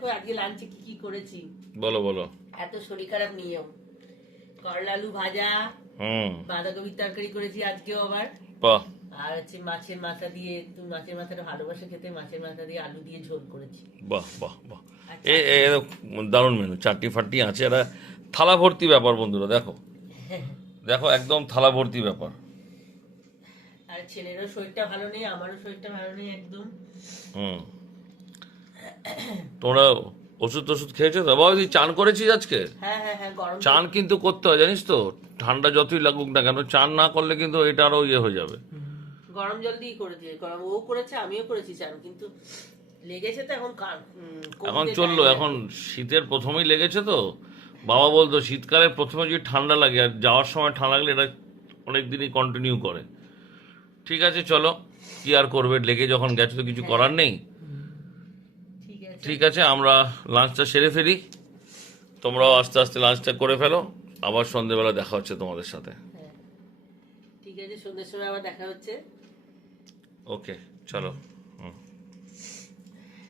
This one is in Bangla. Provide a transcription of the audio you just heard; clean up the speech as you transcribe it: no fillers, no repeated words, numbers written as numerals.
দেখো আজকে লাঞ্চে কি কি করেছি। বলো বলো। এত শরীর খারাপ নিয়ম, করলা আলু ভাজা, বাঁধাকপির তরকারি করেছি আজকেও আবার, বাহ। আর হচ্ছে মাছের মাথা দিয়ে, তুমি মাছের মাথাটা ভালোবাসে খেতে, মাছের মাথা দিয়ে আলু দিয়ে ঝোল করেছি। বাহ বাহ বাহ, দারুণ মেনু, চাটনি ফাটনি আছে, একটা থালা ভর্তি ব্যাপার বন্ধুরা, দেখো দেখো একদম থালা ভর্তি ব্যাপার। আর ছেলেরও শরীরটা ভালো নেই, আমারও শরীরটা ভালো নেই একদম। তোমরা ওষুধ টষুধ খেয়েছো তো? বাবা তুই চান করেছিস আজকে? হ্যাঁ হ্যাঁ হ্যাঁ, গরম চান কিন্তু করতে হয় জানিস তো, ঠান্ডা যতই লাগুক না কেন, চান না করলে কিন্তু এটা আরো ইয়ে হয়ে যাবে। গরম জল দিয়ে করেছি, গরম ও করেছে আমিও করেছি চান, কিন্তু লেগেছে তো এখন এখন চললো, এখন শীতের প্রথমেই লেগেছে তো। বাবা বলতো শীতকালে প্রথমে যদি ঠান্ডা লাগে আর যাওয়ার সময় ঠান্ডা লাগলে এটা অনেক দিনই কন্টিনিউ করে। ঠিক আছে চলো, কি আর করবে, লেগে যখন গেছে তো কিছু করার নেই। ঠিক আছে, আমরা লাঞ্চটা সেরে ফেলি, তোমরাও আস্তে আস্তে লাঞ্চটা করে ফেলো, আবার সন্ধ্যেবেলা দেখা হচ্ছে তোমাদের সাথে। ঠিক আছে, সন্ধ্যের সময় আবার দেখা হচ্ছে। ওকে চলো।